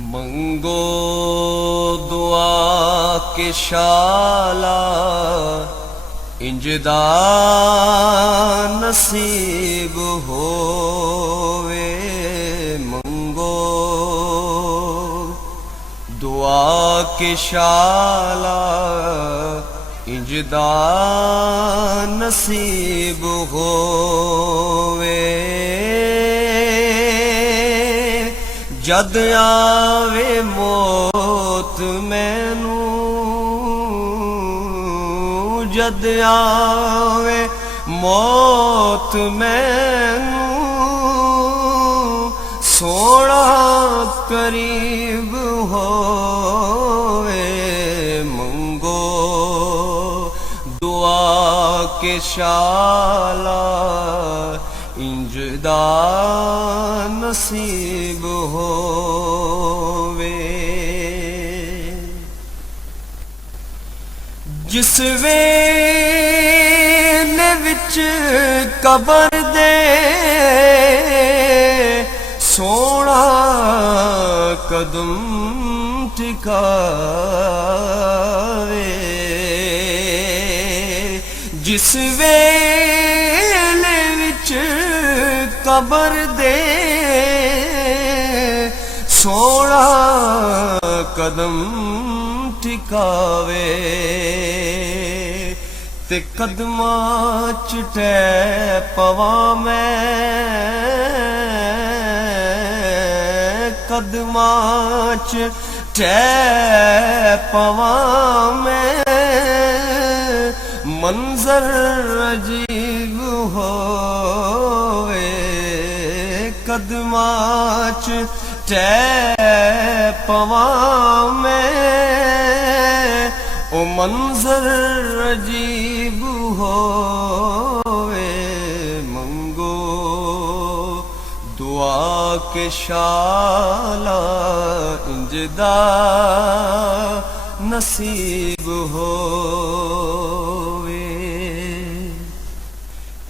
मंगो दुआ के शाला इंजदा नसीब होवे। मंगो दुआ के शाला इंजदा नसीब होवे। जद आवे मौत मैनू, जद आवे मौत मैनू, सोना करीब होवे। मंगो दुआ के शाला इंजदा नसीब होवे। जिस वेले विच कबर दे सोना कदम टिकावे। जिस वेले विच कबर दे सोना कदम टिकावे। ते कदमां च टै पवां मैं, कदमां च टै पवां मैं, मंजर अजीब होवे। कदमां च टै पवां मैं, ओ मंजर अजीब होवे। मंगो दुआ के शाला इंजदा नसीब होवे।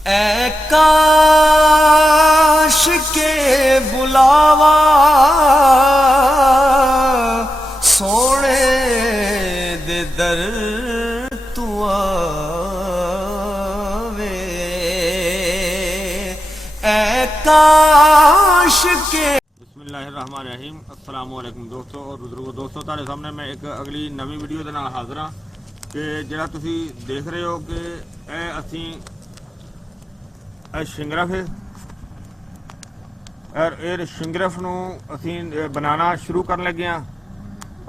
ऐ काश के बुलावा सोने दे दर तू आवे। ऐ काश के बिस्मिल्लाहिर्रहमानिर्रहीम। अस्सलाम वालेकुम दोस्तों और बुजुर्गों। दोस्तों ਤੁਹਾਡੇ ਸਾਹਮਣੇ मैं एक अगली नवी वीडियो ਦੇ ਨਾਲ ਹਾਜ਼ਰ ਹਾਂ ਕਿ ਜਿਹੜਾ ਤੁਸੀਂ ਦੇਖ ਰਹੇ ਹੋ ਕਿ ਇਹ ਅਸੀਂ ਸ਼ਿੰਗਰਫ ਹੈ ਔਰ ਇਹ ਸ਼ਿੰਗਰਫ ਨੂੰ ਅਸੀਂ ਬਣਾਉਣਾ ਸ਼ੁਰੂ ਕਰਨ ਲੱਗੇ ਹਾਂ।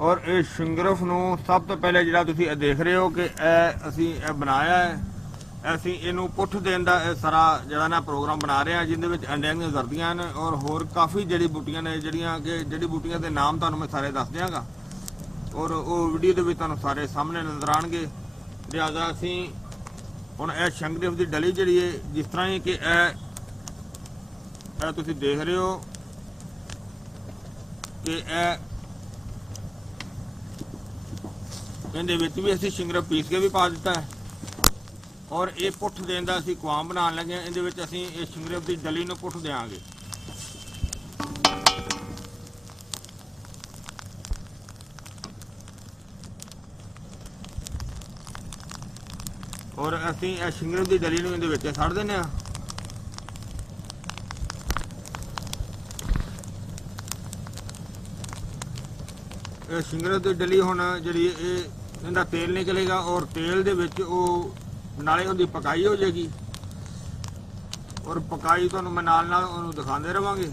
ਔਰ ਇਹ ਸ਼ਿੰਗਰਫ ਨੂੰ ਸਭ ਤੋਂ ਪਹਿਲੇ ਜਿਹੜਾ ਤੁਸੀਂ ਇਹ ਦੇਖ ਰਹੇ ਹੋ ਕਿ ਇਹ ਅਸੀਂ ਇਹ ਬਣਾਇਆ ਹੈ। ਅਸੀਂ ਇਹਨੂੰ ਪੁੱਠ ਦੇਣ ਦਾ ਇਹ ਸਾਰਾ ਜਿਹੜਾ ਨਾ ਪ੍ਰੋਗਰਾਮ ਬਣਾ ਰਹੇ ਹਾਂ, ਜਿਹਦੇ ਵਿੱਚ ਅੰਡਿਆਂ ਦੀਆਂ ਜ਼ਰਦੀਆਂ ਨੇ ਔਰ ਹੋਰ ਕਾਫੀ ਜੜੀ ਬੂਟੀਆਂ ਨੇ ਜਿਹੜੀਆਂ ਕਿ ਜੜੀ ਬੂਟੀਆਂ ਦੇ ਨਾਮ ਤੁਹਾਨੂੰ ਮੈਂ ਸਾਰੇ ਦੱਸ ਦਿਆਂਗਾ ਔਰ ਉਹ ਵੀਡੀਓ ਦੇ ਵਿੱਚ ਤੁਹਾਨੂੰ ਸਾਰੇ ਸਾਹਮਣੇ ਨਜ਼ਰ ਆਉਣਗੇ। ਲਿਹਾਜ਼ਾ ਅਸੀਂ ਹੁਣ ਇਹ ਸ਼ਿੰਗਰਫ ਦੀ ਡਲੀ ਜਿਹੜੀ ਹੈ ਜਿਸ ਤਰ੍ਹਾਂ ਹੀ ਕਿ ਇਹ ਤੁਸੀਂ ਦੇਖ ਰਹੇ ਹੋ ਕਿ ਇਹਦੇ ਵਿੱਚ ਵੀ ਅਸੀਂ ਸ਼ਿੰਗਰਫ ਪੀਸ ਕੇ ਵੀ ਪਾ ਦਿੱਤਾ ਹੈ ਔਰ ਇਹ ਪੁੱਠ ਦੇਣ ਦਾ ਅਸੀਂ ਕੁਆਮ ਬਣਾਉਣ ਲੱਗੇ ਹਾਂ। ਇਹਦੇ ਵਿੱਚ ਅਸੀਂ ਇਹ ਸ਼ਿੰਗਰਫ ਦੀ ਡਲੀ ਨੂੰ ਪੁੱਠ ਦੇਵਾਂਗੇ। ਔਰ ਅਸੀਂ ਇਹ ਸ਼ਿੰਗਰਫ ਦੀ ਡਲੀ ਨੂੰ ਇਹਦੇ ਵਿੱਚ ਛੱਡ ਦਿੰਦੇ ਹਾਂ। ਇਹ ਸ਼ਿੰਗਰਫ ਦੀ ਡਲੀ ਹੁਣ ਜਿਹੜੀ ਇਹਦਾ ਤੇਲ ਨਿਕਲੇਗਾ ਔਰ ਤੇਲ ਦੇ ਵਿੱਚ ਉਹ ਨਾਲੇ ਉਹਦੀ ਪਕਾਈ ਹੋ ਜਾਏਗੀ ਔਰ ਪਕਾਈ ਤੁਹਾਨੂੰ ਮੈਂ ਨਾਲ ਨਾਲ ਉਹਨੂੰ ਦਿਖਾਉਂਦੇ ਰਵਾਂਗੇ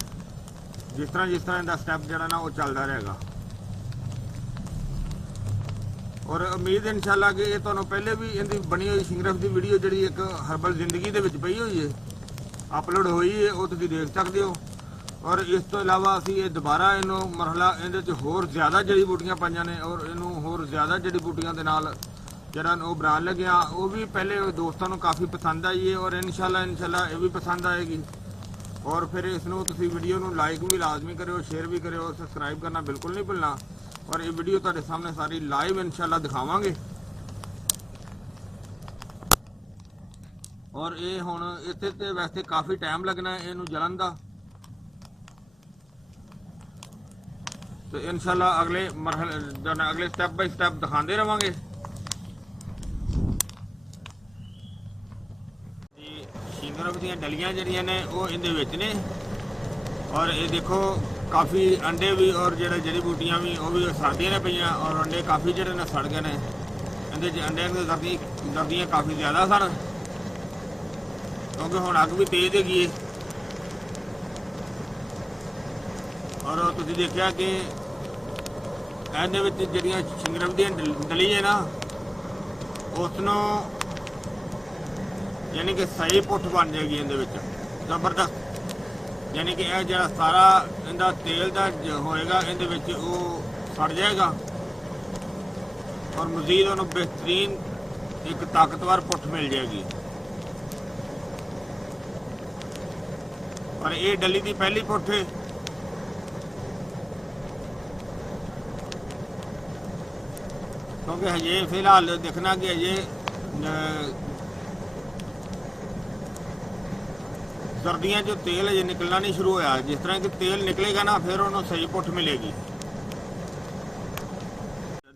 ਜਿਸ ਤਰ੍ਹਾਂ ਇਹਦਾ ਸਟੈਪ ਜਿਹੜਾ ਨਾ ਉਹ ਚੱਲਦਾ ਰਹੇਗਾ। ਔਰ ਉਮੀਦ ਇਨਸ਼ਾਅੱਲਾ ਕਿ ਇਹ ਤੁਹਾਨੂੰ ਪਹਿਲੇ ਵੀ ਇਹਦੀ ਬਣੀ ਹੋਈ ਸ਼ਿੰਗਰਫ ਦੀ ਵੀਡੀਓ ਜਿਹੜੀ ਇੱਕ ਹਰਬਲ ਜ਼ਿੰਦਗੀ ਦੇ ਵਿੱਚ ਪਈ ਹੋਈ ਹੈ, ਅਪਲੋਡ ਹੋਈ ਹੈ, ਉਹ ਤੁਸੀਂ ਦੇਖ ਸਕਦੇ ਹੋ। ਔਰ ਇਸ ਤੋਂ ਇਲਾਵਾ ਅਸੀਂ ਇਹ ਦੁਬਾਰਾ ਇਹਨੂੰ ਮਰਹਲਾ ਇਹਦੇ 'ਚ ਹੋਰ ਜ਼ਿਆਦਾ ਜੜੀ ਬੂਟੀਆਂ ਪਾਈਆਂ ਨੇ ਔਰ ਇਹਨੂੰ ਹੋਰ ਜ਼ਿਆਦਾ ਜੜੀ ਬੂਟੀਆਂ ਦੇ ਨਾਲ ਜਿਹੜਾ ਉਹ ਬਣਾਉਣ ਲੱਗਿਆ। ਉਹ ਵੀ ਪਹਿਲੇ ਦੋਸਤਾਂ ਨੂੰ ਕਾਫੀ ਪਸੰਦ ਆਈ ਹੈ ਔਰ ਇਨਸ਼ਾਅੱਲਾ ਇਹ ਵੀ ਪਸੰਦ ਆਏਗੀ। ਔਰ ਫਿਰ ਇਸ ਨੂੰ ਤੁਸੀਂ ਵੀਡੀਓ ਨੂੰ ਲਾਈਕ ਵੀ ਲਾਜ਼ਮੀ ਕਰਿਓ, ਸ਼ੇਅਰ ਵੀ ਕਰਿਓ, ਸਬਸਕ੍ਰਾਈਬ ਕਰਨਾ ਬਿਲਕੁਲ ਨਹੀਂ ਭੁੱਲਣਾ। ਔਰ ਇਹ ਵੀਡੀਓ ਤੁਹਾਡੇ ਸਾਹਮਣੇ ਸਾਰੀ ਲਾਈਵ ਇਨਸ਼ਾਅੱਲਾ ਦਿਖਾਵਾਂਗੇ। ਔਰ ਇਹ ਹੁਣ ਇੱਥੇ ਤੇ ਵੈਸੇ ਕਾਫੀ ਟਾਈਮ ਲੱਗਣਾ ਹੈ ਇਹਨੂੰ ਜਲਣ ਦਾ। ਤੇ ਇਨਸ਼ਾਅੱਲਾ ਅਗਲੇ ਮਰਹਲੇ ਦਾ ਅਗਲੇ ਸਟੈਪ ਬਾਈ ਸਟੈਪ ਦਿਖਾਉਂਦੇ ਰਵਾਂਗੇ। ਸ਼ਿੰਗਰਫ ਦੀਆਂ ਡਲੀਆਂ ਜਿਹੜੀਆਂ ਨੇ ਉਹ ਇਹਦੇ ਵਿੱਚ ਨੇ, ਔਰ ਇਹ ਦੇਖੋ ਕਾਫੀ ਅੰਡੇ ਵੀ ਔਰ ਜਿਹੜੇ ਜੜੀ ਬੂਟੀਆਂ ਵੀ ਉਹ ਵੀ ਸੜਦੀਆਂ ਨੇ ਪਈਆਂ, ਔਰ ਅੰਡੇ ਕਾਫੀ ਜਿਹੜੇ ਨੇ ਸੜ ਗਏ ਨੇ। ਇਹਦੇ 'ਚ ਅੰਡਿਆਂ ਦੀ ਦਰਦੀਆਂ ਕਾਫੀ ਜ਼ਿਆਦਾ ਸਨ, ਕਿਉਂਕਿ ਹੁਣ ਅੱਗ ਵੀ ਤੇਜ਼ ਹੈਗੀ ਹੈ। ਔਰ ਤੁਸੀਂ ਦੇਖਿਆ ਕਿ ਇਹਦੇ ਵਿੱਚ ਜਿਹੜੀਆਂ ਸ਼ਿੰਗਰਫ ਦੀਆਂ ਡਲੀ ਹੈ ਨਾ, ਉਸ ਨੂੰ ਯਾਨੀ ਕਿ ਸਹੀ ਪੁੱਠ ਬਣ ਜਾਏਗੀ ਇਹਦੇ ਵਿੱਚ ਜ਼ਬਰਦਸਤ। ਯਾਨੀ ਕਿ ਇਹ ਜਿਹੜਾ ਸਾਰਾ ਇਹਦਾ ਤੇਲ ਦਾ ਹੋਏਗਾ ਇਹਦੇ ਵਿੱਚ ਉਹ ਸੜ ਜਾਏਗਾ, ਔਰ ਮਜ਼ੀਦ ਉਹਨੂੰ ਬਿਹਤਰੀਨ ਇੱਕ ਤਾਕਤਵਰ ਪੁੱਠ ਮਿਲ ਜਾਏਗੀ। ਔਰ ਇਹ ਡਲੀ ਦੀ ਪਹਿਲੀ ਪੁੱਠ ਹੈ। ਕਿਉਂਕਿ ਹਜੇ ਫਿਲਹਾਲ ਦੇਖਣਾ ਕਿ ਹਜੇ ਸਰਦੀਆਂ 'ਚ ਤੇਲ ਅਜੇ ਨਿਕਲਣਾ ਨਹੀਂ ਸ਼ੁਰੂ ਹੋਇਆ। ਜਿਸ ਤਰ੍ਹਾਂ ਕਿ ਤੇਲ ਨਿਕਲੇਗਾ ਨਾ ਫਿਰ ਉਹਨੂੰ ਸਹੀ ਪੁੱਠ ਮਿਲੇਗੀ।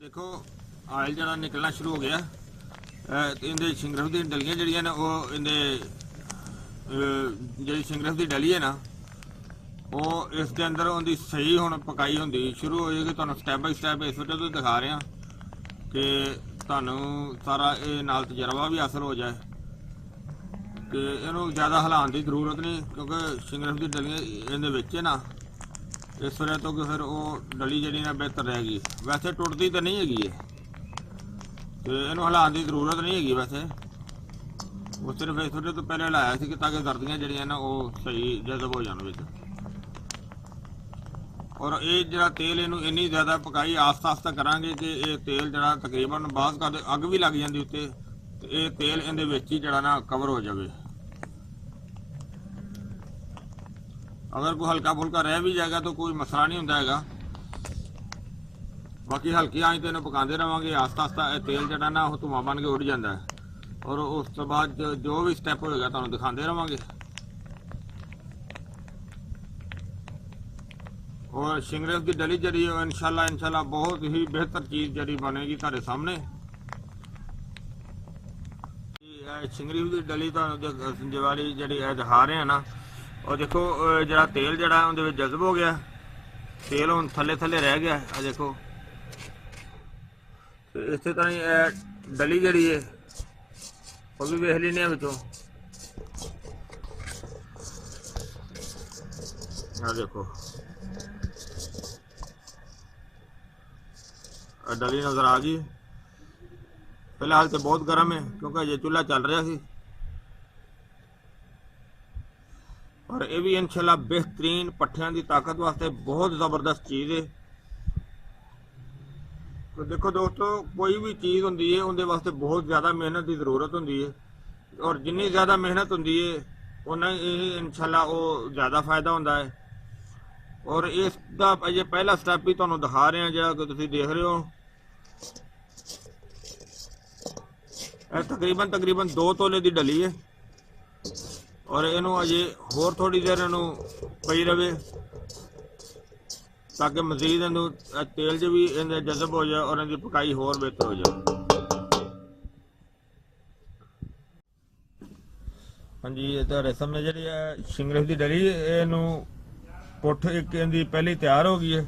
ਦੇਖੋ ਆਇਲ ਜਿਹੜਾ ਨਿਕਲਣਾ ਸ਼ੁਰੂ ਹੋ ਗਿਆ। ਇਹਦੇ ਸ਼ਿੰਗਰਫ ਦੀਆਂ ਡਲੀਆਂ ਜਿਹੜੀਆਂ ਨੇ ਉਹ ਇਹਦੇ ਜਿਹੜੀ ਸ਼ਿੰਗਰਫ ਦੀ ਡਲੀ ਹੈ ਨਾ ਉਹ ਇਸ ਦੇ ਅੰਦਰ ਉਹਦੀ ਸਹੀ ਹੁਣ ਪਕਾਈ ਹੁੰਦੀ ਸ਼ੁਰੂ ਹੋ ਜਾਏਗੀ। ਤੁਹਾਨੂੰ ਸਟੈਪ ਬਾਈ ਸਟੈਪ ਇਸ ਵੀਡੀਓ ਤੋਂ ਦਿਖਾ ਰਿਹਾ ਕਿ ਤੁਹਾਨੂੰ ਸਾਰਾ ਇਹ ਨਾਲ ਤਜਰਬਾ ਵੀ ਹਾਸਲ ਹੋ ਜਾਏ ਕਿ ਇਹਨੂੰ ਜ਼ਿਆਦਾ ਹਿਲਾਉਣ ਦੀ ਜ਼ਰੂਰਤ ਨਹੀਂ, ਕਿਉਂਕਿ ਸ਼ਿੰਗਰਫ ਦੀ ਡਲੀਆਂ ਇਹਦੇ ਵਿੱਚ ਹੈ ਨਾ, ਇਸ ਵਜ੍ਹਾ ਤੋਂ ਕਿ ਫਿਰ ਉਹ ਡਲੀ ਜਿਹੜੀ ਨਾ ਬਿਹਤਰ ਰਹੇਗੀ। ਵੈਸੇ ਟੁੱਟਦੀ ਤਾਂ ਨਹੀਂ ਹੈਗੀ ਇਹ, ਤੇ ਇਹਨੂੰ ਹਿਲਾਉਣ ਦੀ ਜ਼ਰੂਰਤ ਨਹੀਂ ਹੈਗੀ। ਵੈਸੇ ਉਹ ਸਿਰਫ ਇਸ ਵਜ੍ਹਾ ਤੋਂ ਪਹਿਲੇ ਹਿਲਾਇਆ ਸੀ ਕਿ ਤਾਂ ਕਿ ਸਰਦੀਆਂ ਜਿਹੜੀਆਂ ਨਾ ਉਹ ਸਹੀ ਜਜ਼ਬ ਹੋ ਜਾਣ ਵਿੱਚ। ਔਰ ਇਹ ਜਿਹੜਾ ਤੇਲ ਇਹਨੂੰ ਇੰਨੀ ਜ਼ਿਆਦਾ ਪਕਾਈ ਆਸਤਾ ਆਸਤਾ ਕਰਾਂਗੇ ਕਿ ਇਹ ਤੇਲ ਜਿਹੜਾ ਤਕਰੀਬਨ ਬਾਅਦ ਕਦੇ ਅੱਗ ਵੀ ਲੱਗ ਜਾਂਦੀ ਉੱਤੇ, ਤੇ ਇਹ ਤੇਲ ਇਹਦੇ ਵਿੱਚ ਹੀ ਜਿਹੜਾ ਨਾ ਕਵਰ ਹੋ ਜਾਵੇ। ਅਗਰ ਕੋਈ ਹਲਕਾ ਫੁਲਕਾ ਰਹਿ ਵੀ ਜਾਏਗਾ ਤਾਂ ਕੋਈ ਮਸਲਾ ਨਹੀਂ ਹੁੰਦਾ ਹੈਗਾ। ਬਾਕੀ ਹਲਕੀ ਆਂਚ ਤੇ ਇਹਨੂੰ ਪਕਾਉਂਦੇ ਰਹਾਂਗੇ। ਆਸਤਾ ਆਸਤਾ ਇਹ ਤੇਲ ਜਿਹੜਾ ਨਾ ਉਹ ਧੂੰਆਂ ਬਣ ਕੇ ਉੱਡ ਜਾਂਦਾ ਹੈ, ਔਰ ਉਸ ਤੋਂ ਬਾਅਦ ਜੋ ਵੀ ਸਟੈਪ ਹੋਏਗਾ ਤੁਹਾਨੂੰ ਦਿਖਾਉਂਦੇ ਰਹਾਂਗੇ। और शिंगरफ की डली जड़ी इंशाल्लाह बहुत ही बेहतर चीज़ जड़ी बनेगी तारे सामने। शिंगरफ की डली तो जवारी जड़ी दिखा रहे हैं ना, और देखो जरा तेल जड़ा उहदे जज्ब हो गया, तेल हुण थले थले रह गया है। देखो इस तरह डली जड़ी है वो भी वेख लेने विचों। देखो डली नज़र आ गई। फिलहाल तो बहुत गर्म है क्योंकि अजे चूल्हा चल रहा सी, और ये भी इंशाल्लाह बेहतरीन पट्ठियां की ताकत वास्ते बहुत ज़बरदस्त चीज़ है। तो देखो दोस्तों, कोई भी चीज़ होंदी है उनके वास्ते बहुत ज़्यादा मेहनत की ज़रूरत होंदी है, और जिन्नी ज़्यादा मेहनत होंदी है उन्ना ही इंशाल्लाह वो ज़्यादा फायदा होंदा है। और इसका अजे पहला स्टैप भी तुहानूं दिखा रहे हैं जो कि तुसीं देख रहे हो। तकरीबन 2 तोले की डली है, और इनू अजे होर थोड़ी देर इनू पई रहे ताकि मजीद इनू तेल च भी इनके जज़ब हो जाए और इनकी पकाई होर बेहतर हो जाए। हाँ जी, तुहाडे सामने जिहड़ी शिंगरफ की डली इनू पुठ एक इनकी पहले तैयार हो गई है।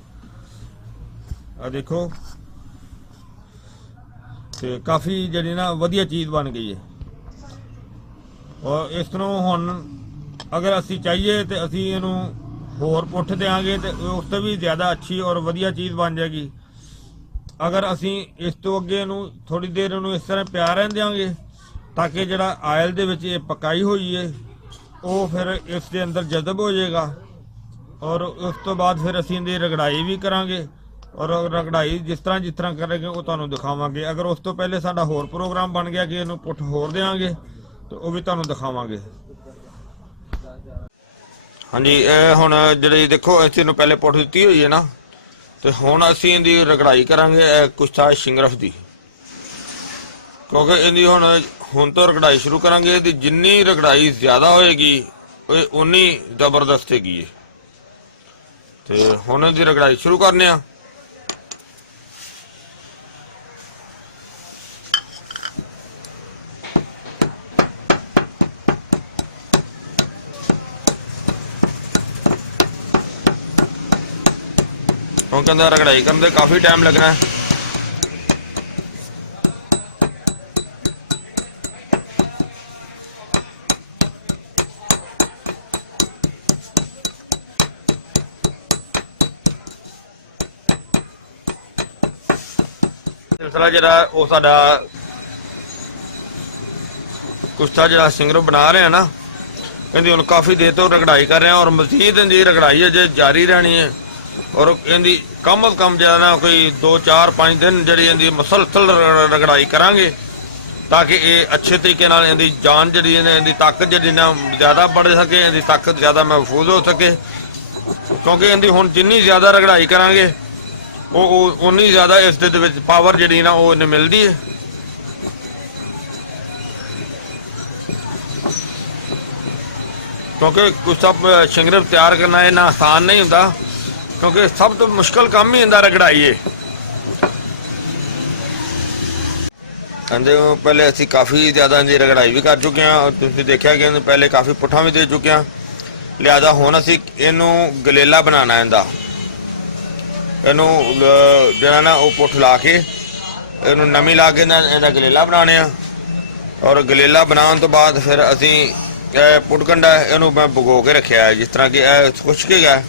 आ देखो तो काफ़ी जी ना वधिया चीज़ बन गई है। और इस तरह हुण अगर असी चाहिए तो असी इनू होर पुठ देंगे तो उस तो भी ज़्यादा अच्छी और वधिया चीज़ बन जाएगी। अगर असी इस तो अगे इनू थोड़ी देर इनू इस तरह प्यार रहन देंगे ताकि जिहड़ा आयल दे विच ये पकाई हुई है वो फिर इसके अंदर जज़ब हो जाएगा। और उस तो बाद फिर असी इहदी रगड़ाई भी करांगे, और रगड़ाई जिस तरह करेंगे वो तुहानूं दिखावांगे। अगर उस तो पहले साडा होर प्रोग्राम बन गया कि इहनूं पुठ होर देंगे तो वो भी तुहानूं दिखावांगे। हाँ जी, हुण जिहड़ी देखो इस नूं पहले पुठ दित्ती हुई है ना, तो हुण असी इहदी रगड़ाई करांगे कुश्ता शिंगरफ दी, क्योंकि इहदी हुण तो रगड़ाई शुरू करांगे। इहदी जिन्नी रगड़ाई ज़्यादा होएगी उन्नी ज़बरदस्त हैगी है। तो हुण इहदी रगड़ाई शुरू करने आ। ਕਿਉਂਕਿ ਇਹਦਾ ਰਗੜਾਈ ਕਰਨ ਦੇ ਕਾਫੀ ਟਾਈਮ ਲੱਗਣਾ ਹੈ। ਸਿਲਸਿਲਾ ਜਿਹੜਾ ਉਹ ਸਾਡਾ ਕੁਸ਼ਤਾ ਜਿਹੜਾ ਸਿੰਗਰ ਬਣਾ ਰਿਹਾ ਨਾ, ਇਹਦੀ ਹੁਣ ਕਾਫੀ ਦੇਰ ਤੋਂ ਰਗੜਾਈ ਕਰ ਰਿਹਾ ਔਰ ਮਜ਼ੀਦ ਇਹਦੀ ਰਗੜਾਈ ਅਜੇ ਜਾਰੀ ਰਹਿਣੀ ਹੈ। ਔਰ ਇਹਦੀ ਕਮ ਅਜ਼ ਕਮ ਜਿਹੜਾ ਨਾ ਕੋਈ 2-4-5 ਦਿਨ ਜਿਹੜੀ ਇਹਦੀ ਮੁਸਲਸਲ ਰਗੜਾਈ ਕਰਾਂਗੇ ਤਾਂ ਕਿ ਇਹ ਅੱਛੇ ਤਰੀਕੇ ਨਾਲ ਇਹਦੀ ਜਾਨ ਜਿਹੜੀ ਇਹਦੀ ਤਾਕਤ ਜਿਹੜੀ ਨਾ ਜ਼ਿਆਦਾ बढ़ ਸਕੇ, ਇਹਦੀ ਤਾਕਤ ਜ਼ਿਆਦਾ ਮਹਿਫੂਜ਼ ਹੋ ਸਕੇ। ਕਿਉਂਕਿ ਇਹਦੀ ਹੁਣ ਜਿੰਨੀ ਜ਼ਿਆਦਾ ਰਗੜਾਈ ਕਰਾਂਗੇ ਉਹ ਉਨੀ ਜ਼ਿਆਦਾ ਇਸ ਦੇ ਵਿੱਚ ਪਾਵਰ ਜਿਹੜੀ ਨਾ ਉਹ ਇਹਨੂੰ ਮਿਲਦੀ ਹੈ। ਕਿਉਂਕਿ ਕੁਸ਼ਤਾ ਸਿੰਗਰ ਤਿਆਰ ਕਰਨਾ ਇਹਨਾਂ ਆਸਾਨ ਨਹੀਂ ਹੁੰਦਾ, ਕਿਉਂਕਿ ਸਭ ਤੋਂ ਮੁਸ਼ਕਲ ਕੰਮ ਹੀ ਇਹਦਾ ਰਗੜਾਈ ਹੈ। ਕਹਿੰਦੇ ਪਹਿਲੇ ਅਸੀਂ ਕਾਫੀ ਜ਼ਿਆਦਾ ਇਹਦੀ ਰਗੜਾਈ ਵੀ ਕਰ ਚੁੱਕੇ ਹਾਂ, ਤੁਸੀਂ ਦੇਖਿਆ ਕਿ ਪਹਿਲੇ ਕਾਫੀ ਪੁੱਠਾਂ ਵੀ ਦੇ ਚੁੱਕੇ ਹਾਂ। ਲਿਹਾਜ਼ਾ ਹੁਣ ਅਸੀਂ ਇਹਨੂੰ ਗਲੇਲਾ ਬਣਾਉਣਾ ਇਹਨੂੰ ਜਿਹੜਾ ਨਾ ਉਹ ਪੁੱਠ ਲਾ ਕੇ ਇਹਨੂੰ ਨਵੀਂ ਲਾ ਕੇ ਨਾ ਇਹਦਾ ਗਲੇਲਾ ਬਣਾਉਣੇ ਆ। ਔਰ ਗਲੇਲਾ ਬਣਾਉਣ ਤੋਂ ਬਾਅਦ ਫਿਰ ਅਸੀਂ ਪੁਟਕੰਡਾ ਇਹਨੂੰ ਮੈਂ ਭਗੋ ਕੇ ਰੱਖਿਆ ਹੈ, ਜਿਸ ਤਰ੍ਹਾਂ ਕਿ ਇਹ ਖੁਸ਼ਕ ਗਿਆ,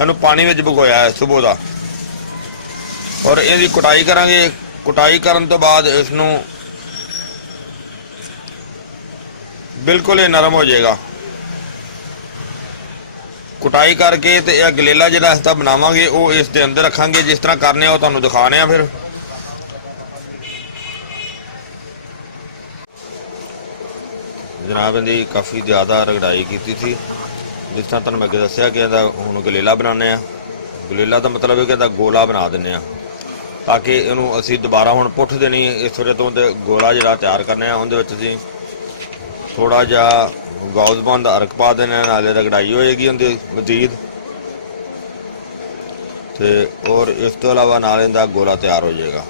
ਇਹਨੂੰ ਪਾਣੀ ਵਿੱਚ ਭਗੋਇਆ ਹੈ ਸੁਬਹ ਦਾ। ਔਰ ਇਹਦੀ ਕੁਟਾਈ ਕਰਾਂਗੇ। ਕੁਟਾਈ ਕਰਨ ਤੋਂ ਬਾਅਦ ਇਸ ਨੂੰ ਬਿਲਕੁਲ ਇਹ ਨਰਮ ਹੋ ਜਾਏਗਾ। ਕੁਟਾਈ ਕਰਕੇ ਤੇ ਇਹ ਗਲੇਲਾ ਜਿਹੜਾ ਇਸ ਦਾ ਬਣਾਵਾਂਗੇ ਉਹ ਇਸ ਦੇ ਅੰਦਰ ਰੱਖਾਂਗੇ। ਜਿਸ ਤਰ੍ਹਾਂ ਕਰਨੇ ਆ ਉਹ ਤੁਹਾਨੂੰ ਦਿਖਾਣੇ ਆ। ਫਿਰ ਜਨਾਬ ਇਹਦੀ ਕਾਫੀ ਜ਼ਿਆਦਾ ਰਗੜਾਈ ਕੀਤੀ ਸੀ, ਜਿਸ ਤਰ੍ਹਾਂ ਤੁਹਾਨੂੰ ਮੈਂ ਅੱਗੇ ਦੱਸਿਆ ਕਿ ਇਹਦਾ ਹੁਣ ਗਲੇਲਾ ਬਣਾਉਂਦੇ ਆ। ਗਲੇਲਾ ਦਾ ਮਤਲਬ ਹੈ ਕਿ ਇਹਦਾ ਗੋਲਾ ਬਣਾ ਦਿੰਦੇ ਆ, ਤਾਂ ਕਿ ਇਹਨੂੰ ਅਸੀਂ ਦੁਬਾਰਾ ਹੁਣ ਪੁੱਠ ਦੇਣੀ ਇਸ ਵੇਲੇ ਤੋਂ ਤੇ ਗੋਲਾ ਜਿਹੜਾ ਤਿਆਰ ਕਰਨਾ ਆ ਉਹਦੇ ਵਿੱਚ ਅਸੀਂ ਥੋੜਾ ਜਿਹਾ ਗੌਜ਼ਬੰਦ ਅਰਕ ਪਾ ਦੇਣਾ, ਨਾਲੇ ਰਗੜਾਈ ਹੋਏਗੀ ਉਹਦੀ ਮਜ਼ੀਦ, ਤੇ ਔਰ ਇਸ ਤੋਂ ਇਲਾਵਾ ਨਾਲ ਇਹਦਾ ਗੋਲਾ ਤਿਆਰ ਹੋ ਜਾਏਗਾ।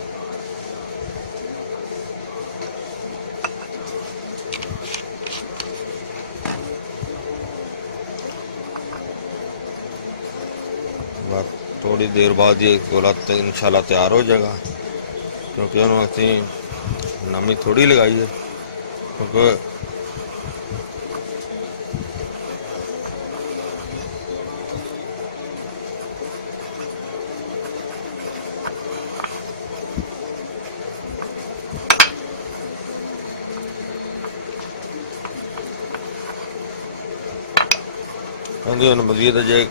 बस थोड़ी देर बाद ये गोला इंशाल्लाह तैयार हो जाएगा, क्योंकि उन्होंने असी नमी थोड़ी लगाई है। क्योंकि मजीद अजय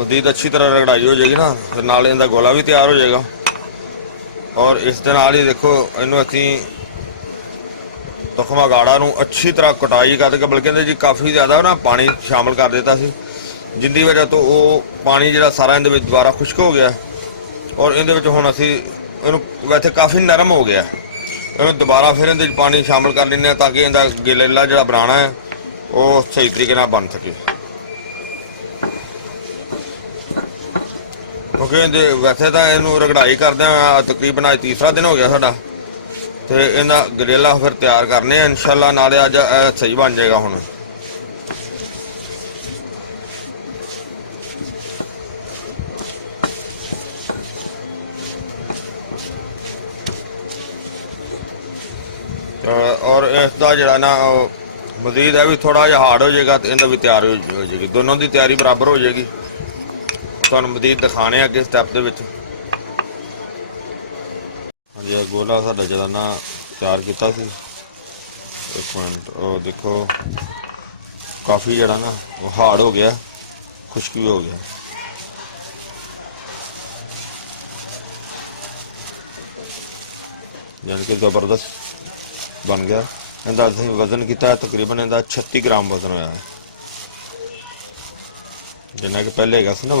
मजीद अच्छी तरह रगड़ाई हो जाएगी ना, फिर नाल इनका गोला भी तैयार हो जाएगा। और इस दे नाल ही देखो इनू असी तुखमा गाड़ा नू अच्छी तरह कटाई करके, बल्कि जी काफ़ी ज़्यादा ना पानी शामिल कर दिता सी, जिंदी वजह तो वो पानी जिहड़ा सारा इहदे विच दुबारा खुश्क हो गया। और इहदे विच हुण असी इहनू वैसे काफ़ी नरम हो गया, इहनू दोबारा फिर इहदे पानी शामिल कर लैंदे ताकि इहदा गलेला जिहड़ा बनाना है वो सही तरीके नाल बन सके। क्योंकि वैसे तो इनू रगड़ाई करदे तकरीबन अज तीसरा दिन हो गया साडा, तो इहदा गलेला फिर तैयार करने इंशाल्लाह, नाले अज सही बन जाएगा। हुण और इसका जिहड़ा ना मजीद है भी थोड़ा जिहा हार्ड हो जाएगा, तो इहदा भी तैयार हो जाएगी, दोनों की तैयारी बराबर हो जाएगी। ਤੁਹਾਨੂੰ ਮਜ਼ੀਦ ਦਿਖਾਣੇ ਅੱਗੇ ਸਟੈਪ ਦੇ ਵਿੱਚ। ਹਾਂਜੀ ਇਹ ਗੋਲਾ ਸਾਡਾ ਜਿਹੜਾ ਨਾ ਤਿਆਰ ਕੀਤਾ ਸੀ, ਇੱਕ ਮਿੰਟ ਉਹ ਦੇਖੋ ਕਾਫੀ ਜਿਹੜਾ ਨਾ ਉਹ ਹਾਰਡ ਹੋ ਗਿਆ, ਖੁਸ਼ਕ ਵੀ ਹੋ ਗਿਆ। यानी कि ज़बरदस्त बन गया। इहदा असीं वजन किया तकरीबन इहदा 36 ग्राम वजन होया है, जिन्ना कि पहले है ना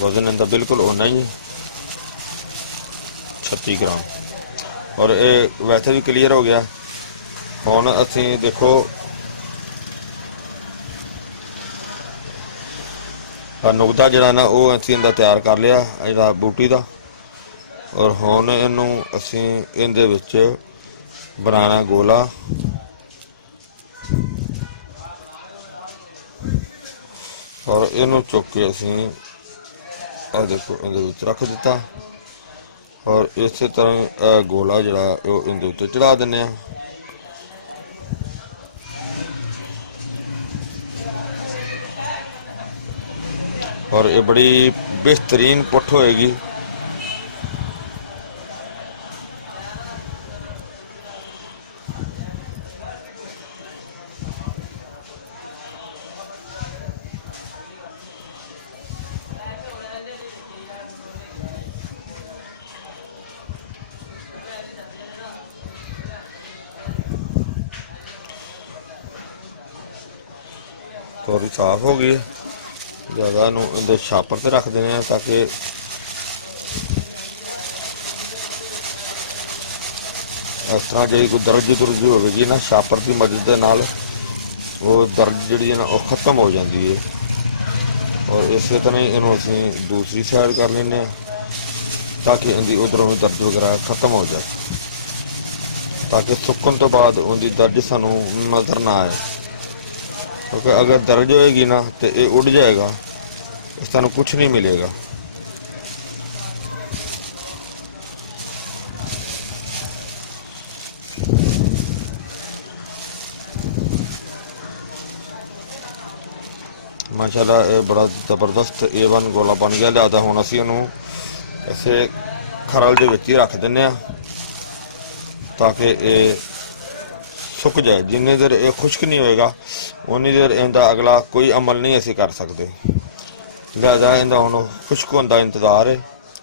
वजन इनका बिल्कुल उन्ना ही है 36 ग्राम। और ये वैसे भी क्लीयर हो गया। हुण असीं देखो नुकता जिहड़ा ना वो असीं इहदा तैयार कर लिया जिहड़ा बूटी का। और हुण इहनूं असीं इहदे विच बनाना गोला और इनू चुक के असी आ देखो इहदे विच रख दिता और इस तरह गोला जिहड़ा इहदे उत्ते चढ़ा दिंदे आ। और ये बड़ी बेहतरीन पुठ होएगी। थोड़ी साफ हो गई, ज़्यादा इहदे छापर से रख देने हैं ताकि इस तरह जी कोई दर्ज दुर्ज होगी ना छापर की मदद के नाल वो दर्ज जी ना वो खत्म हो जाती है। और इस तरह इनू असी दूसरी साइड कर लें ताकि इनकी उधरों दर्ज वगैरह खत्म हो जाए, ताकि सुकन तो बाद उनकी दर्ज सानू नज़र ना आए। क्योंकि अगर दर्ज होएगी ना तो ये उड़ जाएगा, इस तरह कुछ नहीं मिलेगा। माशाल्लाह ये बड़ा जबरदस्त A1 गोला बन गया। लिहाजा हुण असीं इहनूं इसे खरल दे विच ही रख दिंदे आ ताकि ये सुक जाए। जिन्नी देर ये खुश्क नहीं होएगा उन्नी देर इहदा अगला कोई अमल नहीं असीं कर सकते। लिहाजा इहदा हुण खुश्क होने का इंतज़ार है।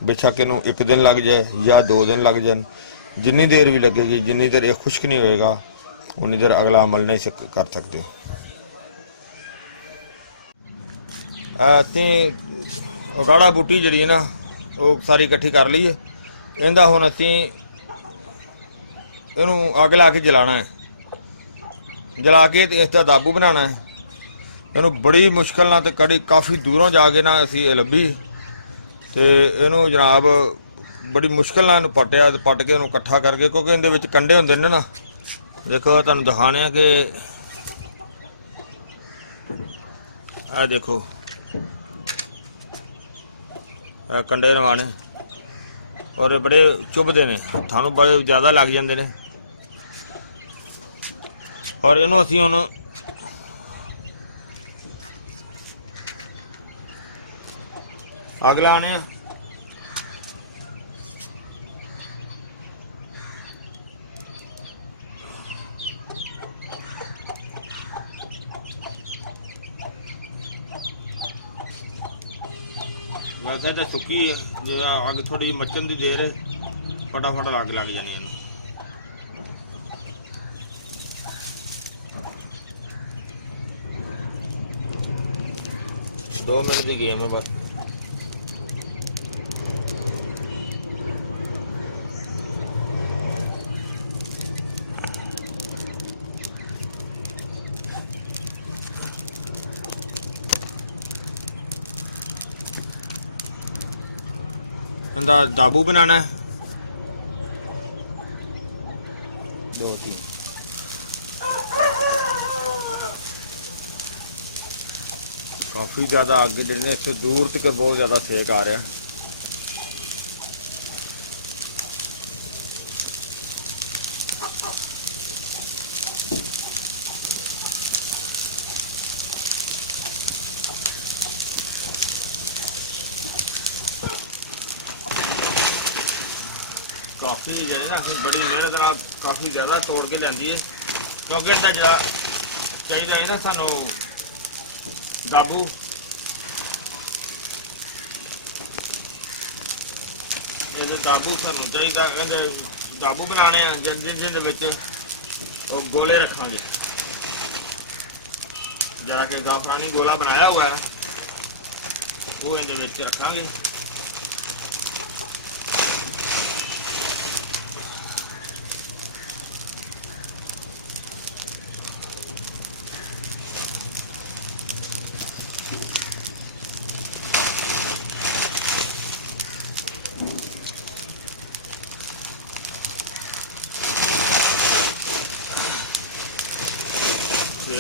बेशक इहनूं 1 दिन लग जाए या 2 दिन लग जाए, जिन्नी देर भी लगेगी, जिन्नी देर ये खुश्क नहीं होएगा उन्नी देर अगला अमल नहीं कर सकते। उगाड़ा बूटी जी है ना वो सारी इकट्ठी कर ली है। इहदा हुण असीं इहनूं अग ला के जलाना है, जला के इसका दाबू बनाना है। इहनूं बड़ी मुश्किल नाल ते कड़ी काफ़ी दूरों जाके ना असीं लभी ते इहनूं जनाब बड़ी मुश्किल नाल पट्टिया, पट के इहनूं इकट्ठा करके, क्योंकि इहदे विच कंडे हुंदे ने ना। देखो तुहानूं दिखाने आ कि आ देखो कंडे नवाने और बड़े चुभते हैं, हत्थां नूं बड़े ज़्यादा लग जाते हैं। और इनू असीं हुण अग लाने आ। वैसे तो सुक्की जो अग थोड़ी मचन की देर है, फटाफट अग लग जानी है। 2 मिनट की गेम है बस। इनका दाबू बनाना है 2-3। काफ़ी ज़्यादा आगे जिन्हें इससे दूर तक बहुत ज़्यादा सेक आ रहा है। काफ़ी जो ना बड़ी मेहनत नाल काफ़ी ज़्यादा तोड़ के लियांदी है, क्योंकि इसका जो चाहिए है ना सानू दाबू। ये दाबू सानू चाहिए, दाबू बनाने जिंदे गोले रखांगे। जरा कि जाफरानी गोला बनाया हुआ है वो इहदे रखांगे।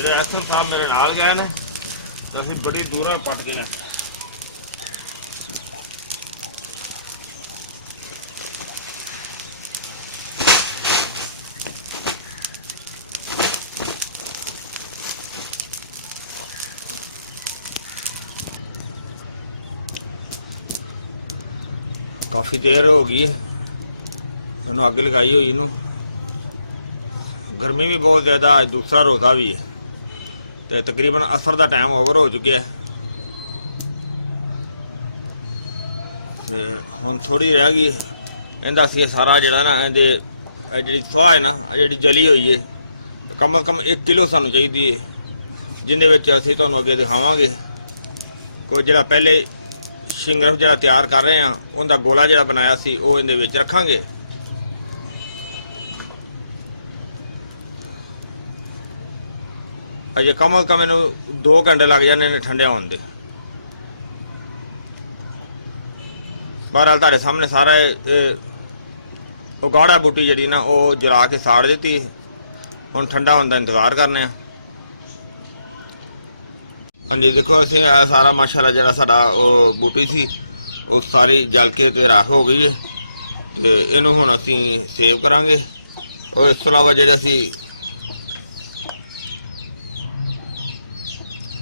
ਮੇਰੇ ਐਸਰ ਸਾਹਿਬ ਮੇਰੇ ਨਾਲ ਗਏ ਨੇ ਤਾਂ ਅਸੀਂ ਬੜੀ ਦੂਰਾਂ ਪੱਟ ਕੇ ਲੈ काफ़ी देर हो गई है इन्होंने अग लगाई हुई इनू गर्मी भी बहुत ज़्यादा आज दूसरा रोज़ा भी है तो तकरीबन असर का टाइम ओवर हो चुका है हुण थोड़ी रह गई है इहदा असीं सारा जिहड़ा ना इहदे जी सुआह है ना जी जली हुई है कम अज कम 1 किलो सानू चाहिए है जिहदे विच असीं तुहानूं अगे दिखावांगे कोई जिहड़ा पहले शिंगरफ जो तैयार कर रहे हैं उनका गोला जो बनाया सी वो इहदे विच रखांगे अजे कम अज कम इनू 2 घंटे लग जाने ने ठंडे होने दे बहरहाल तुहाडे सामने सारा गाढ़ा बूटी जी ना वो जला के साड़ दी हुण ठंडा होने का इंतजार करने हाँ जी देखो असीं सारा माशाल्लाह जिहड़ा साडा बूटी सी वो सारी जल के ते राख हो गई है तो इनू हुण असीं सेव करांगे और इस तो इलावा जिहड़े असीं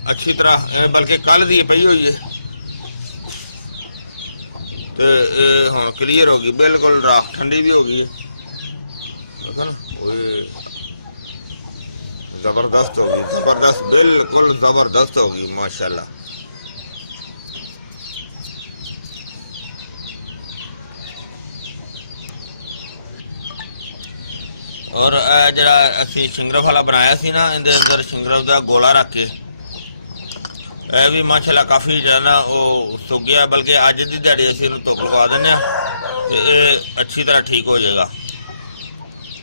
अच्छी तरह बल्कि कल दी पई हुई है तो हुण क्लीयर हो गई बिल्कुल राख ठंडी भी हो गई देखो ना जबरदस्त हो गई जबरदस्त बिल्कुल जबरदस्त हो गई माशाल्लाह और जरा असी शिंगरफ वाला बनाया सी ना इहदे अंदर शिंगरफ का गोला रख के यह भी माशाल्लाह काफ़ी जो ना वो सुक गया बल्कि अज की दिहाड़ी असीं इहनूं धुप्प लगा देने तो ये अच्छी तरह ठीक हो जाएगा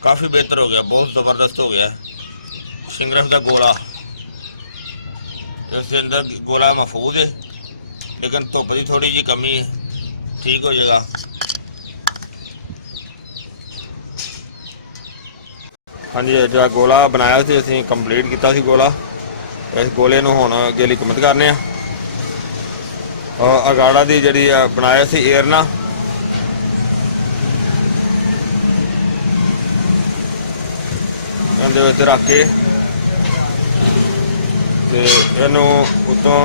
काफ़ी बेहतर हो गया बहुत ज़बरदस्त हो गया शिंगरफ का गोला इसके अंदर गोला महफूज है लेकिन धुप्प की थोड़ी जी कमी है ठीक हो जाएगा हाँ जी जो गोला बनाया सी असीं कंप्लीट किया सी गोला इस गोले नूं हुण अगे लिकमत करने और अगाड़ा दी जिहड़ी बनाया सी एरना इहदे विच रख के ते इहनूं उत्तों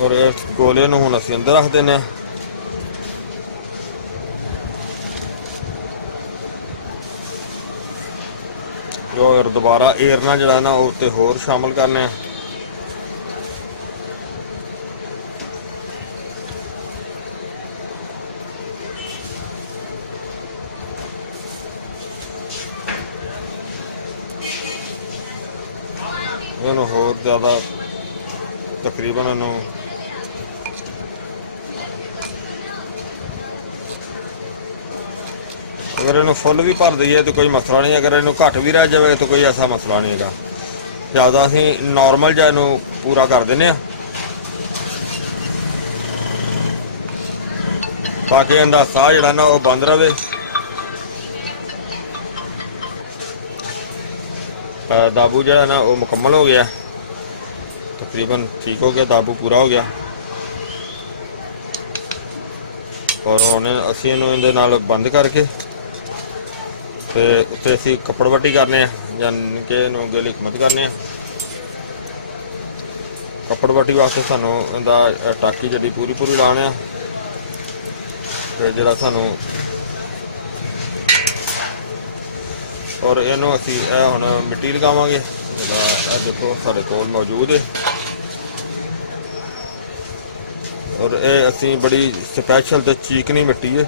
और इस गोले नूं हुण असीं अंदर रख दिंदे और दोबारा एरना जिहड़ा ना उत्ते होर शामिल करने इहनूं होर ज़्यादा तकरीबन इहनूं अगर इन्हू फुल भी भर दईए तो कोई मसला नहीं अगर इन्हू घट भी रह जाए तो कोई ऐसा मसला नहीं है ज़्यादा असीं नॉर्मल जिहा इनू पूरा कर देने ताकि इहदा साह जिहड़ा ना वो बंद रहे दाबू जिहड़ा ना वो मुकम्मल हो गया तकरीबन ठीक हो गया दाबू पूरा हो गया और हुण असीं इहनूं इहदे नाल बंद करके तो उत्ते असीं कपड़ वट्टी करने यानी कि इहनूं अगे लिकमत करने कपड़ वट्टी वास्ते सानूं इहदा टाकी जिहड़ी पूरी पूरी लाने ते जिहड़ा सानूं और इहनूं असीं हुण मिट्टी लगावांगे जिहड़ा देखो साडे कोल मौजूद है और ये असीं बड़ी स्पैशल ते चीकनी मिट्टी है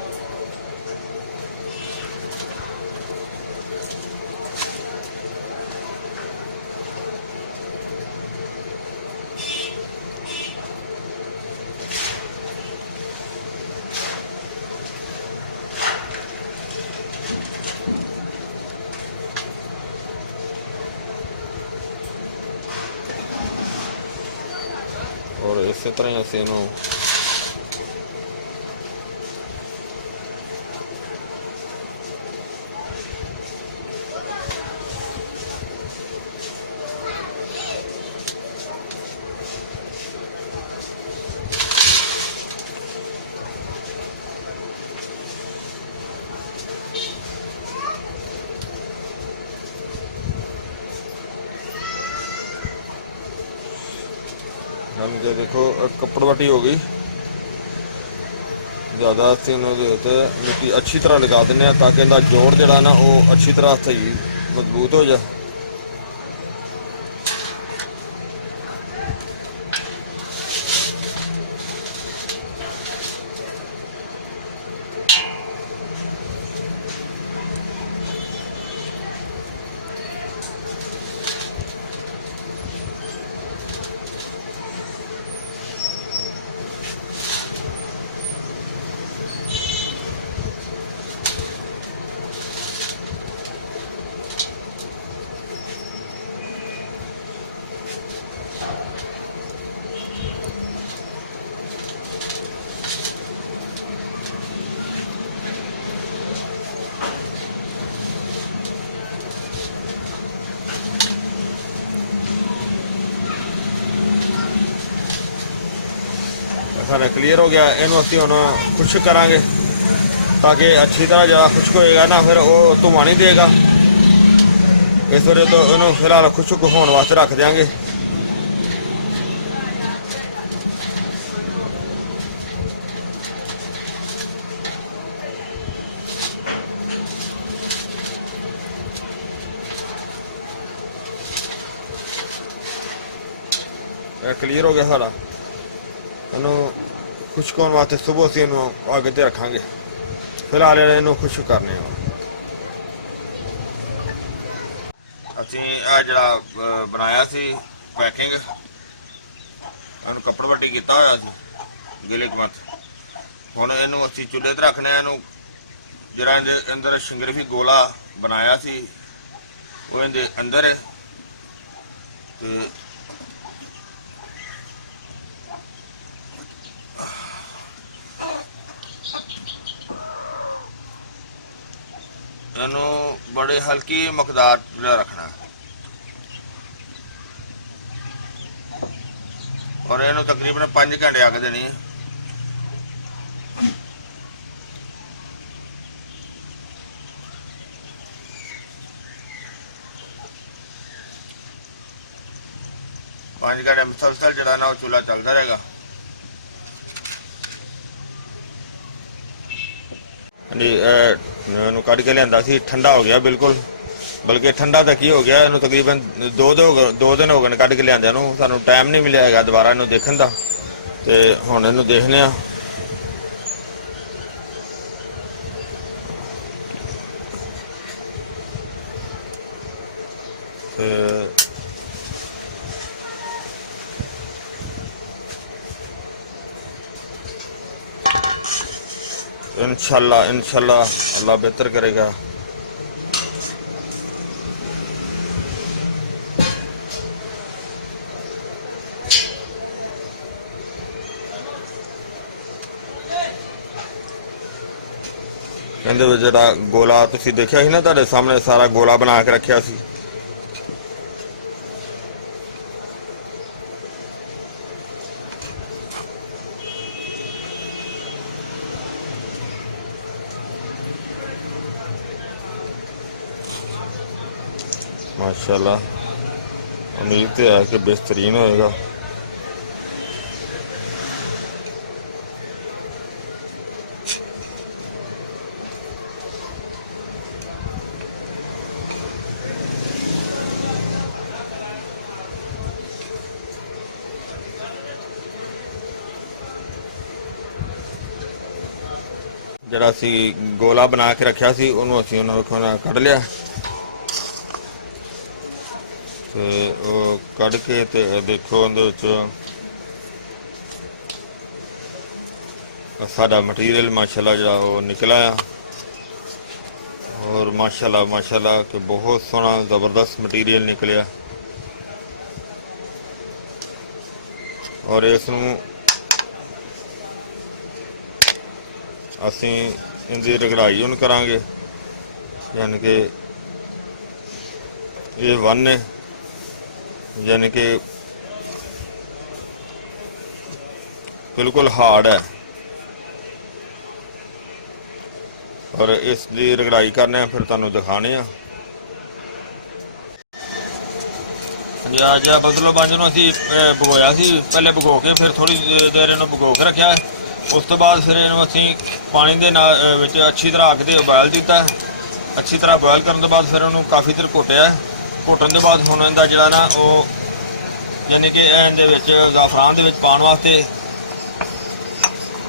ਔਰ ਇਸੇ ਤਰ੍ਹਾਂ ਹੀ ਅਸੀਂ ਇਹਨੂੰ ये देखो कपड़वटी हो गई ज़्यादा ਅਸੀਂ ਇਹਨੂੰ ਦੇ ਉੱਤੇ ਮਿੱਟੀ ਅੱਛੀ ਤਰ੍ਹਾਂ ਲਗਾ ਦਿੰਦੇ ਆ ਤਾਂ ਕਿ ਇਹਦਾ ਜੋੜ ਜਿਹੜਾ ਨਾ ਉਹ ਅੱਛੀ ਤਰ੍ਹਾਂ ਸਹੀ ਮਜ਼ਬੂਤ ਹੋ ਜਾ। सारा क्लीयर हो गया। इनू असी हुण खुश्क करांगे ताकि अच्छी तरह ज़्यादा खुश्क होएगा ना फिर वो धुआं नहीं देगा। इस वजह तो इनू फिलहाल खुश्क होने वास्ते रख देंगे। क्लीयर हो गया सारा। इनू खुश्क होने वास्ते सुबह असीं इनू अग ते रखांगे। फिलहाल इनू खुश्क करने असीं आ जिहड़ा बनाया सी पैकिंग इनू कपड़वटी कीता होया सी गिले मत। हुण इनू असीं चुल्हे ते रखने। इनू जिहड़ा इहदे अंदर शिंगरफी गोला बनाया सी वो इहदे अंदर है ते इनू बड़े हल्की मकदार रखना और इनू तकरीबन 5 घंटे अग देनी है। पांच घंटे मुसलसल जड़ा ना चूल्हा चलता रहेगा। इनू कढ़ के लिया सी ठंडा हो गया बिल्कुल, बल्कि ठंडा तक ही हो गया। इनू तकरीबन दो दिन हो गए कढ़ के लिया। सानू टाइम नहीं मिलिया है दोबारा इनू देखने का। तो हुण इनू देखने इंशाल्लाह अल्लाह बेहतर करेगा। कहते जरा गोला तुसी देखा ही ना, तुहाडे सामने सारा गोला बना के रखा सी। माशाल्लाह उम्मीद तो है कि बेहतरीन होएगा। जरा असी गोला बना के रखा सी उन्होंने असी उन्होंने कढ़ लिया ते कढ़ के ते देखो साडा मटीरियल माशाल्लाह जो निकला है। और माशाल्लाह कि बहुत सोहना ज़बरदस्त मटीरियल निकलिया। ਔਰ ਇਸ ਨੂੰ ਅਸੀਂ ਇਹਦੀ ਰਗੜਾਈ ਹੁਣ ਕਰਾਂਗੇ, ਯਾਨੀ ਕਿ ਇਹ ਵਨ ਹੈ, ਯਾਨੀ ਕਿ ਬਿਲਕੁਲ ਹਾਰਡ ਹੈ। ਔਰ ਇਸ ਦੀ ਰਗੜਾਈ ਕਰਨੇ ਫਿਰ ਤੁਹਾਨੂੰ ਦਿਖਾਣੇ ਆ। ਅੱਜ ਬਦਲੋ ਬੰਜ ਨੂੰ ਅਸੀਂ ਭਗੋਇਆ ਸੀ, ਪਹਿਲੇ ਭਗੋ ਕੇ ਫਿਰ ਥੋੜੀ ਦੇਰ ਇਹਨੂੰ ਭਗੋ ਕੇ ਰੱਖਿਆ। ਉਸ ਤੋਂ ਬਾਅਦ ਫਿਰ ਇਹਨੂੰ ਅਸੀਂ ਪਾਣੀ ਦੇ ਵਿੱਚ ਅੱਛੀ ਤਰ੍ਹਾਂ ਅੱਗ 'ਤੇ ਉਬਾਲ ਦਿੱਤਾ। ਅੱਛੀ ਤਰ੍ਹਾਂ ਬੋਇਲ ਕਰਨ ਤੋਂ ਬਾਅਦ ਫਿਰ ਉਹਨੂੰ ਕਾਫੀ ਦੇਰ ਘੋਟਿਆ। ਘੋਟਣ ਤੋਂ ਬਾਅਦ ਹੁਣ ਇਹਦਾ ਜਿਹੜਾ ਨਾ ਉਹ ਯਾਨੀ ਕਿ ਇਹਦੇ ਵਿੱਚ ਜ਼ਾਫਰਾਨ ਦੇ ਵਿੱਚ ਪਾਉਣ ਵਾਸਤੇ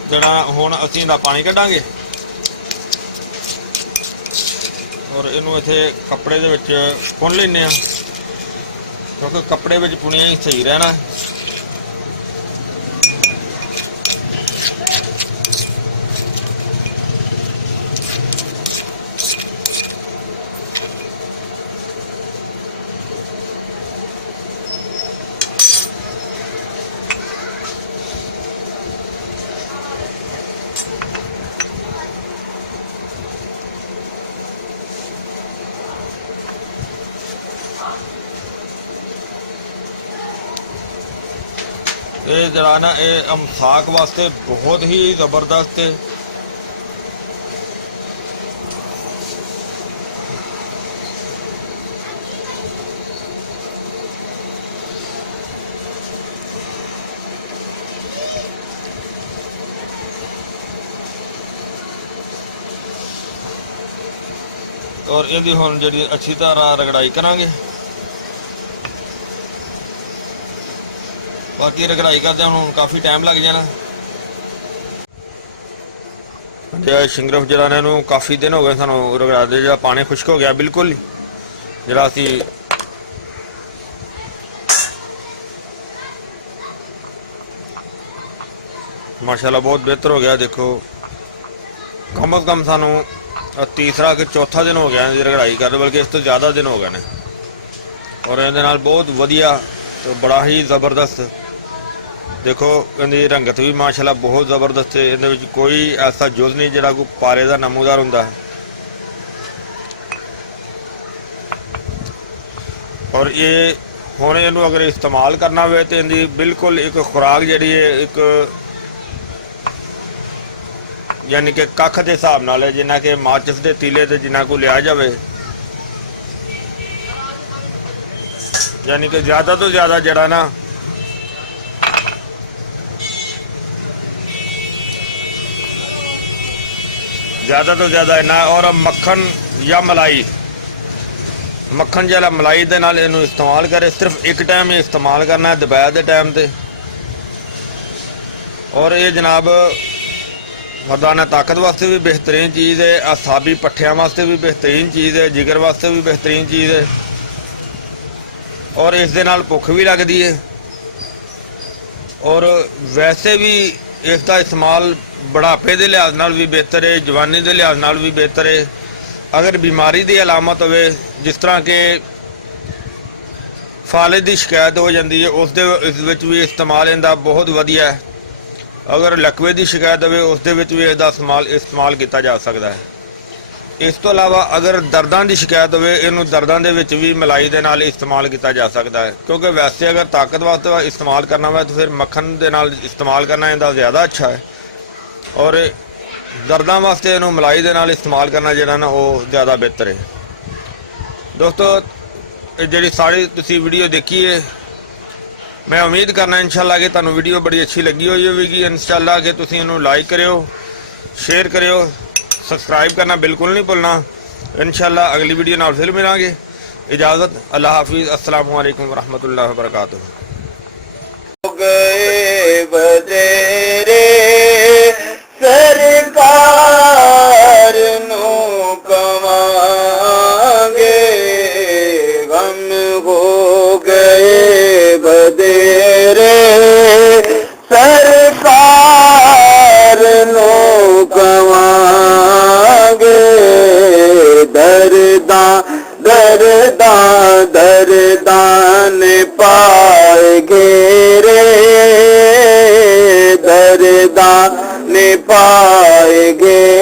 ਜਿਹੜਾ ਹੁਣ ਅਸੀਂ ਇਹਦਾ ਪਾਣੀ ਕੱਢਾਂਗੇ ਔਰ ਇਹਨੂੰ ਇੱਥੇ ਕੱਪੜੇ ਦੇ ਵਿੱਚ ਪੁੰਨ ਲੈਂਦੇ ਹਾਂ, ਕਿਉਂਕਿ ਕੱਪੜੇ ਵਿੱਚ ਪੁਣਿਆ ਹੀ ਸਹੀ ਰਹਿਣਾ। ਇਹ ਜਿਹੜਾ ਨਾ ਇਹ ਸਾਗ ਵਾਸਤੇ ਬਹੁਤ ਹੀ ਜ਼ਬਰਦਸਤ ਹੈ। ਔਰ ਇਹਦੀ ਹੁਣ ਜਿਹੜੀ ਅੱਛੀ ਤਰ੍ਹਾਂ ਰਗੜਾਈ ਕਰਾਂਗੇ। ਬਾਕੀ ਰਗੜਾਈ ਕਰਦੇ ਹੁਣ ਕਾਫੀ ਟਾਈਮ ਲੱਗ ਜਾਣਾ। ਸ਼ਿੰਗਰਫ ਜਿਹੜਾ ਨੇ ਇਹਨੂੰ ਕਾਫੀ ਦਿਨ ਹੋ ਗਏ ਸਾਨੂੰ ਰਗੜਾਦੇ, ਜਿਹੜਾ ਪਾਣੀ ਖੁਸ਼ਕ ਹੋ ਗਿਆ ਬਿਲਕੁਲ, ਜਿਹੜਾ ਅਸੀਂ ਮਾਸ਼ਾਅੱਲਾ ਬਹੁਤ ਬਿਹਤਰ ਹੋ ਗਿਆ। ਦੇਖੋ ਕਮ ਅਜ਼ ਕਮ ਸਾਨੂੰ ਤੀਸਰਾ ਕਿ ਚੌਥਾ ਦਿਨ ਹੋ ਗਿਆ ਇਹਦੀ ਰਗੜਾਈ ਕਰਦੇ, ਬਲਕਿ ਇਸ ਤੋਂ ਜ਼ਿਆਦਾ ਦਿਨ ਹੋ ਗਏ ਨੇ। ਔਰ ਇਹਦੇ ਨਾਲ ਬਹੁਤ ਵਧੀਆ ਤੇ ਬੜਾ ਹੀ ਜ਼ਬਰਦਸਤ, ਦੇਖੋ ਇਹਦੀ ਰੰਗਤ ਵੀ ਮਾਸ਼ਾਅੱਲਾ ਬਹੁਤ ਜ਼ਬਰਦਸਤ ਹੈ। ਇਹਦੇ ਵਿੱਚ ਕੋਈ ਐਸਾ ਜੁਜ਼ ਨਹੀਂ ਜਿਹੜਾ ਕੋਈ ਪਾਰੇ ਦਾ ਨਮੂਦਾਰ ਹੁੰਦਾ ਹੈ। ਔਰ ਇਹ ਹੁਣ ਇਹਨੂੰ ਅਗਰ ਇਸਤੇਮਾਲ ਕਰਨਾ ਹੋਵੇ ਤਾਂ ਇਹਦੀ ਬਿਲਕੁਲ ਇੱਕ ਖੁਰਾਕ ਜਿਹੜੀ ਹੈ ਇੱਕ ਯਾਨੀ ਕਿ ਕੱਖ ਦੇ ਹਿਸਾਬ ਨਾਲ ਹੈ, ਜਿੰਨਾ ਕਿ ਮਾਚਿਸ ਦੇ ਤੀਲੇ ਤੇ ਜਿੰਨਾ ਕੋ ਲਿਆ ਜਾਵੇ, ਯਾਨੀ ਕਿ ਜ਼ਿਆਦਾ ਤੋਂ ਜ਼ਿਆਦਾ ਜਿਹੜਾ ਨਾ ज़्यादा तो ज़्यादा इन्ना। और मक्खन या मलाई, मक्खन जला मलाई दे नाल इनू इस्तेमाल करे, सिर्फ एक टाइम ही इस्तेमाल करना है दोपहर के टाइम ते। और ये जनाब मर्दाना ताकत वास्ते भी बेहतरीन चीज़ है, असाबी पट्ठियां वास्ते भी बेहतरीन चीज़ है, जिगर वास्ते भी बेहतरीन चीज़ है। और इस दे नाल भुख भी लगती है। और वैसे भी इसका इस्तेमाल बुढ़ापे के लिहाज नाल भी बेहतर है, जवानी के लिहाज नाल भी बेहतर है। अगर बीमारी की अलामत होवे, जिस तरह के फाले की शिकायत हो जाती है, उस भी इस्तेमाल इनका बहुत वधिया है। अगर लकवे की शिकायत होवे, उस भी इसका इस्तेमाल किया जा सकता है। इस तो अलावा अगर दर्दां की शिकायत होवे, इनू दर्दां दे विच भी मलाई दे नाल इस्तेमाल किया जा सकता है। क्योंकि वैसे अगर ताकत वास्ते इस्तेमाल करना हो तो फिर मक्खन दे नाल इस्तेमाल करना इनका ज़्यादा अच्छा है। और दर्दां वास्ते इनू मलाई दे नाल इस्तेमाल करना जिहड़ा ना वो ज़्यादा बेहतर है। दोस्तों जिहड़ी सारी तुसीं वीडियो देखी है, मैं उम्मीद करना इंशाअल्लाह कि तुहानूं वीडियो बड़ी अच्छी लगी हुई होगी। इंशाअल्लाह कि तुसीं इनू लाइक करियो, शेयर करियो, सब्सक्राइब करना बिल्कुल नहीं भुलना। इंशाअल्लाह अगली वीडियो नाल फिर मिलांगे। इजाज़त, अल्लाह हाफिज़, अस्सलामु अलैकुम वरहमतुल्लाहि वबरकातुहू। गए बतेरे सरकार नू कमांगे, गम हो गए बतेरे सरकार नू कमांगे। दर्दां दर्दां दर्दां ने पा पाएगे रे दर्दा ने पाएगे